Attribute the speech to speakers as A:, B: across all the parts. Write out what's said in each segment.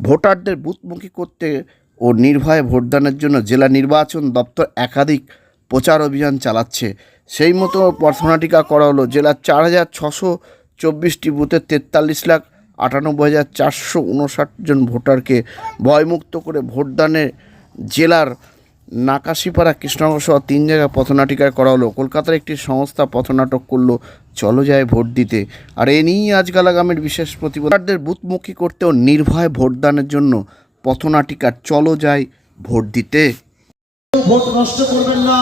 A: ভোটারদের বুথমুখী করতে ও নির্ভয়ে ভোটদানের জন্য জেলা নির্বাচন দপ্তর একাধিক প্রচার অভিযান চালাচ্ছে। সেই মতো প্রার্থনাটিকা করা হলো জেলার চার হাজার ছশো চব্বিশটি বুথে তেতাল্লিশ লাখ আটানব্বই হাজার চারশো উনষাট জন ভোটারকে ভয়মুক্ত করে ভোটদানে জেলার নাকাশিপাড়া কৃষ্ণনগর সহ তিন জায়গায় পথনাটিকা করা হলো। কলকাতার একটি সংস্থা পথনাটক করল, চলো যায় ভোট দিতে। আর এ নিয়েই আজকাল আগামের বিশেষ প্রতিবাদদের বুথমুখী করতেও নির্ভয় ভোটদানের জন্য পথনাটিকার চলো যায় ভোট দিতে।
B: ভোট নষ্ট করবেন না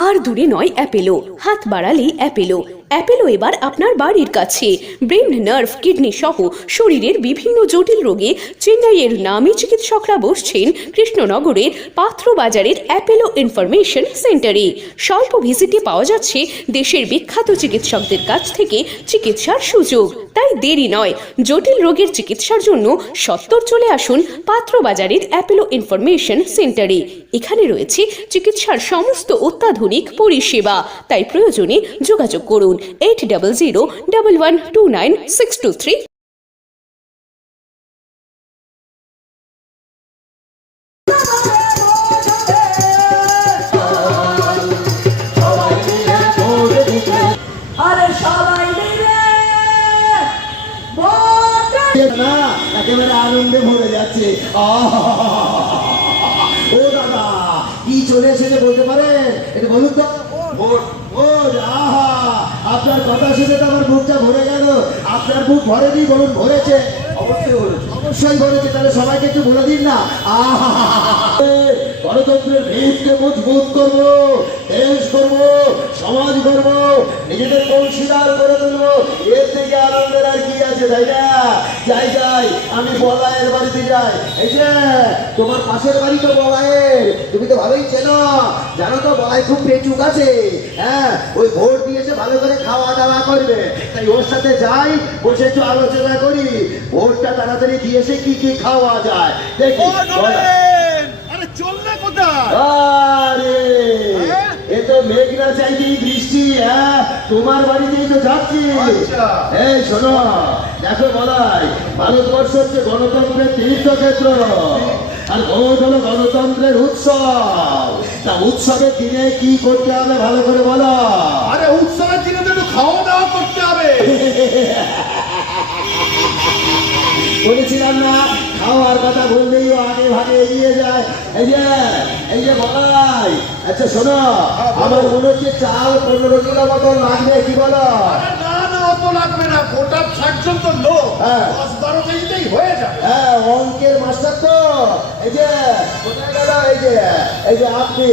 C: আর
D: দূরে নয় অ্যাপেলো হাত বাড়ালেই অ্যাপেলো অ্যাপেলো এবার আপনার বাড়ির কাছে। ব্রেন নার্ভ কিডনি সহ শরীরের বিভিন্ন জটিল রোগে চেন্নাইয়ের নামী চিকিৎসকরা বসছেন কৃষ্ণনগরের পাত্র বাজারের অ্যাপেলো ইনফরমেশন সেন্টারে স্বল্প ভিজিটে পাওয়া যাচ্ছে দেশের বিখ্যাত চিকিৎসকদের কাছ থেকে চিকিৎসার সুযোগ। তাই দেরি নয়। জটিল রোগের চিকিৎসার জন্য সত্তর চলে আসুন পাত্র বাজারের অ্যাপেলো ইনফরমেশন সেন্টারে। এখানে রয়েছে চিকিৎসার সমস্ত অত্যাধুনিক পরিষেবা। তাই প্রয়োজনে যোগাযোগ করুন eight double zero double one two nine six two three
B: একেবারে আনন্দে ভরে যাচ্ছে। ও দাদা কি চলে এসেছে বলতে পারেন? এটা বলুন তো। ভোট। ভোট আহা! আপনার কথা শুনে তো আমার বুকটা ভরে গেল। আপনার বুক ভরেনি বলুন ভরেছে। অবশ্যই ভরেছে। অবশ্যই ভরেছে তাহলে সবাইকে একটু বলে দিন না। আহা! গণতন্ত্রের ভিতকে মজবুত করব দেশ করব সমাজ করব নিজেদের অংশীদার করে তুলবো। এর থেকে আনন্দের আর কি আছে তাই না? যাই যাই আমি বলায়ের বাড়িতে যাই। এই যে তোমার পাশের বাড়ি তো বলায়ের তুমি তো ভালোই চেনো। জানো তো বলাই খুব পেচুক আছে। হ্যাঁ ওই ভোট দিয়েছে ভালো করে খাওয়া দাওয়া করবে। তাই ওর সাথে যাই বসে একটু আলোচনা করি। ভোটটা তাড়াতাড়ি দিয়ে এসে কি কি খাওয়া যায়। দেখি
E: ও
B: বলা-
E: নরেন! আরে চললে কোথায়
B: আরে এ তো মেঘনা চাইতেই বৃষ্টি হ্যাঁ? তোমার বাড়িতেই তো যাচ্ছি।
E: আচ্ছা।
B: এই শোনো দেখো বলাই ভারতবর্ষ হচ্ছে গণতন্ত্রের তীর্থক্ষেত্র আর ভোট হলো গণতন্ত্রের উৎসব তা উৎসবের দিনে কি করতে হবে ভালো করে বলো?
E: আরে উৎসবের দিনে তো খাওয়া দাওয়া করতে হবে।
B: বলেছিলাম না খাওয়ার কথা বললেই আগে ভাগে এগিয়ে যায়। এই যে এই যে বলাই। আচ্ছা শোনো আমার মনে হচ্ছে চাল পনেরো কিলো মতো লাগবে কি বলো?
E: না না অত লাগবে না। গোটা ষাট জন তো লোক।
B: হ্যাঁ।
E: দশ বারো কেজিতেই হয়ে যাবে।
B: হ্যাঁ অঙ্কের মাস্টার তো। এই যে কোথায় গেল? এই যে এই যে আপনি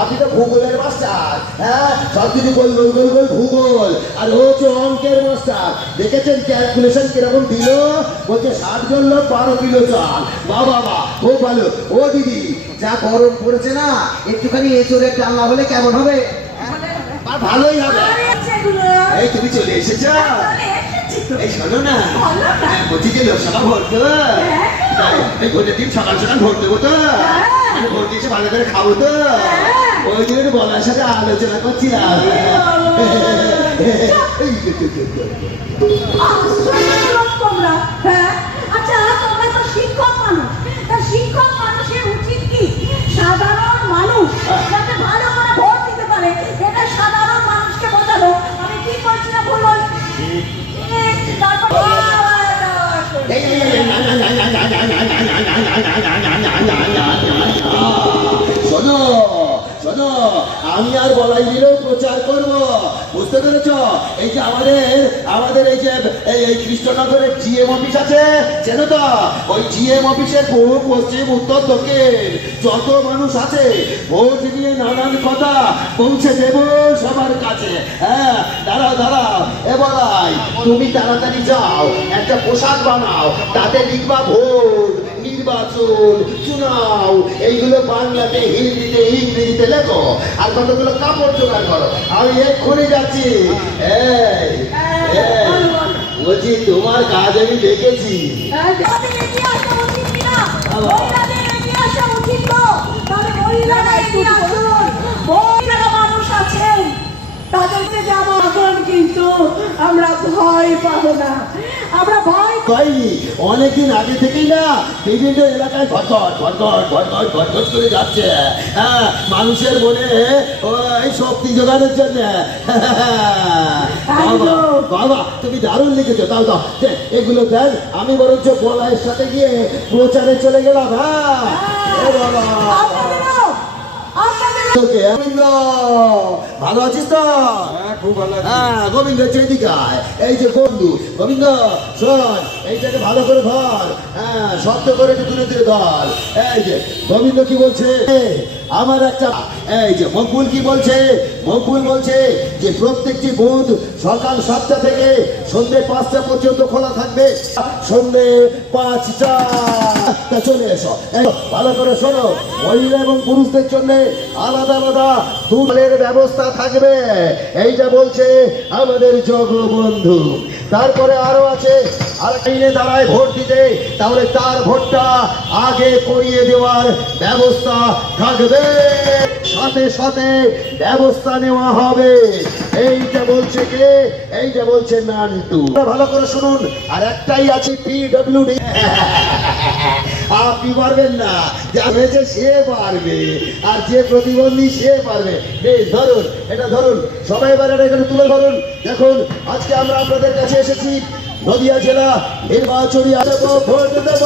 B: আপনি তো ভূগোলের মাস্টার হ্যাঁ? সব কিছু গোল গোল গোল গোল ভূগোল। আর ও হচ্ছে অঙ্কের মাস্টার। দেখেছেন ক্যালকুলেশন কীরকম দিল? বলছে ষাট জন লোক বারো কিলো চাল। বা বাবা খুব ভালো। ও দিদি যা গরম পড়েছে না একটুখানি এঁচড়ের ডালনা হলে কেমন হবে? আর ভালোই হবে। এই তুমি চলে এসেছ? এই শোনো না। হ্যাঁ, বলছি যে লোকসভা ভোট এই ভোটের দিন সকাল সকাল ভোট দেবো তো। ভোট দিয়েছে ভালো করে খাব তো। ওই জন্য বলার সাথে আলোচনা করছিলাম।
C: আশ্চর্য
B: শোনো শোনো, আমি আর বলাই দিলেও প্রচার করব। বুঝতে পেরেছ? এই যে আমাদের আমাদের এই যে, এই এই কৃষ্ণনগরের জিএম অফিস আছে, চেনো তো? ওই জিএম অফিসের পূর্ব, পশ্চিম, উত্তর, দক্ষিণ, যত মানুষ আছে, ভোট নিয়ে নানান কথা পৌঁছে দেব সবার কাছে। হ্যাঁ দাঁড়াও দাঁড়াও, এ তুমি তাড়াতাড়ি যাও, একটা পোশাক বানাও, তাতে লিখবা ভোট। নির্বাচন চুনাও। এইগুলো বাংলাতে হিন্দিতে ইংরেজিতে লেখো। আর কতগুলো কাপড় জোগাড় করো। আমি এক্ষুনি যাচ্ছি। এই, বলছি তোমার কাজ আমি দেখেছি।
C: মানুষ আছেন। তাদেরকে কিন্তু আমরা ভয় পাবো না। আমরা ভয়
B: ভাই অনেকদিন আগে থেকেই না বিভিন্ন এলাকায় ঘটঘট ঘটঘট ঘটঘট ঘটঘট করে যাচ্ছে। হ্যাঁ মানুষের মনে ওই শক্তি জোগানোর জন্য। বাবা, তুমি দারুণ লিখেছো। তাও দাও এগুলো দেন। আমি বরঞ্চ বলাইয়ের সাথে গিয়ে প্রচারে চলে গেলাম হ্যাঁ। এ বাবা। ভালো আছিস তো? হ্যাঁ গোবিন্দ চেদিকে এই যে বন্ধু গোবিন্দ শোন এইটাকে ভালো করে ধর। হ্যাঁ শক্ত করে একটু ধর। এই যে গোবিন্দ কি বলছে? আমার একটা এই যে মকবুল কি বলছে? মকবুল বলছে যে প্রত্যেকটি বুথ সকাল সাতটা থেকে সন্ধ্যে পাঁচটা পর্যন্ত খোলা থাকবে। সন্ধ্যে পাঁচটা। চলে এসো। ভালো করে শোনো। মহিলা এবং পুরুষদের জন্য আলাদা আলাদা দুধের ব্যবস্থা থাকবে। এইটা বলছে আমাদের জগবন্ধু। তারপরে আরও আছে, আর ট্রেনে দাঁড়ায় ভোট দিতে। তাহলে তার ভোটটা আগে করিয়ে দেওয়ার ব্যবস্থা থাকবে। সাথে সাথে ব্যবস্থা নেওয়া হবে। এইটা বলছে কে? এইটা বলছে নান্টু। ভালো করে শুনুন, আর একটাই আছে পিডব্লিউডি আপনি পারবেন না। যা হয়েছে সে পারবে, আর যে প্রতিবন্ধী সে পারবে। বেশ, ধরুন, এটা ধরুন, সবাই এবার এটা এখানে তুলে ধরুন। দেখুন, আজকে আমরা আপনাদের কাছে এসেছি নদিয়া জেলা নির্বাচনী দেব, ভোট দেব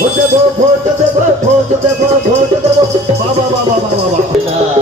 B: ভোট দেব ভোট দেব ভোট দেব ভোট দেব বাবা বাবা বাবা বাবা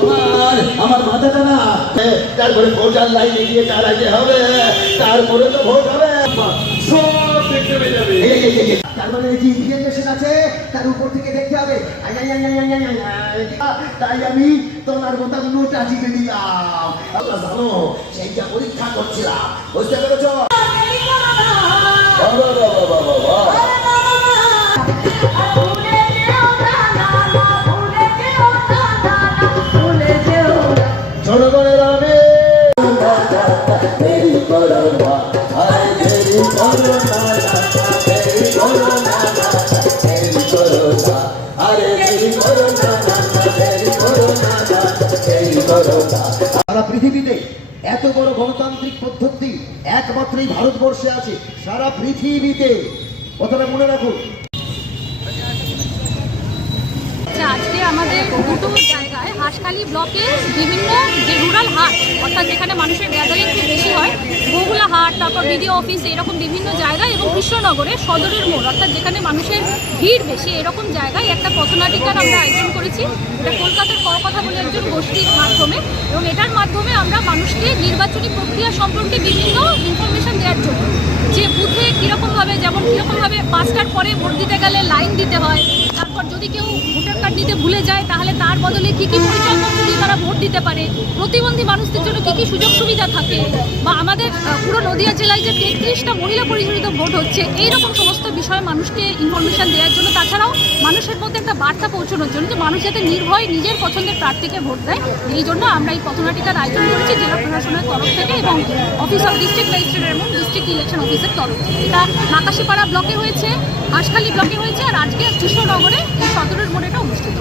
B: আমার আমার মাথাটা না। তারপরে ভোটার লাইনে গিয়ে দাঁড়াতে হবে। তারপরে তো ভোট হবে।
E: সব দেখতে পেয়ে যাবে।
B: তার মানে যে ইন্ডিয়ান আছে তার উপর থেকে দেখতে হবে। আই, আই, আই, আই, আই, আই, আই, আই। তাই আমি তোমার মতো নোটা জিতে দিলাম। আল্লাহ জানো সেইটা পরীক্ষা করছিলাম। বুঝতে পেরেছ?
C: না
B: বাবা, বাবা, বাবা, বাবা। এত বড় গণতান্ত্রিক পদ্ধতি একমাত্রই ভারতবর্ষে আছে সারা পৃথিবীতে। কথাটা মনে রাখুন
F: আচ্ছা আজকে আমাদের দুটো জায়গায়। হাঁসখালি ব্লকে বিভিন্ন যে রুরাল হাট, অর্থাৎ যেখানে মানুষের গ্যাদারিং খুব বেশি হয়, বহুলা হাট, তারপর বিডিও অফিস এরকম বিভিন্ন জায়গায় এবং কৃষ্ণনগরে সদরের মোড়, অর্থাৎ যেখানে মানুষের ভিড় বেশি, এরকম জায়গায় একটা পথনাটিকার আমরা আয়োজন করেছি। এটা কলকাতার কথা বলে একজন গোষ্ঠীর মাধ্যমে এবং এটার মাধ্যমে আমরা মানুষকে নির্বাচনী প্রক্রিয়া সম্পর্কে বিভিন্ন ইনফরমেশন দেওয়ার জন্য, যে বুথে কীরকমভাবে, যেমন কীরকমভাবে পাঁচটার পরে ভোট দিতে গেলে লাইন দিতে হয় তারপর যদি কেউ ভোটার কার্ড নিতে ভুলে যায়, তাহলে তার বদলে কী কী দিয়ে তারা ভোট দিতে পারে? প্রতিবন্ধী মানুষদের জন্য কী কী সুযোগ সুবিধা থাকে? বা আমাদের পুরো নদিয়া জেলায় যে তেত্রিশটা মহিলা পরিচালিত ভোট হচ্ছে এই রকম সমস্ত বিষয়ে মানুষকে ইনফরমেশন দেওয়ার জন্য, তাছাড়াও মানুষের মধ্যে একটা বার্তা পৌঁছানোর জন্য যে মানুষ যাতে নির্ভয় নিজের পছন্দের প্রার্থীকে ভোট দেয়, এই জন্য আমরা এই পথনাটিকার আয়োজন করেছি জেলা প্রশাসনের তরফ থেকে এবং অফিস অফ ডিস্ট্রিক্ট ম্যাজিস্ট্রেট এবং ডিস্ট্রিক্ট ইলেকশন অফিসের তরফ থেকে। এটা নাকাশিপাড়া ব্লকে হয়েছে হাঁসখালি ব্লকে হয়েছে, আর আজকে কৃষ্ণনগরে এই সদরের মোড়েটা অনুষ্ঠিত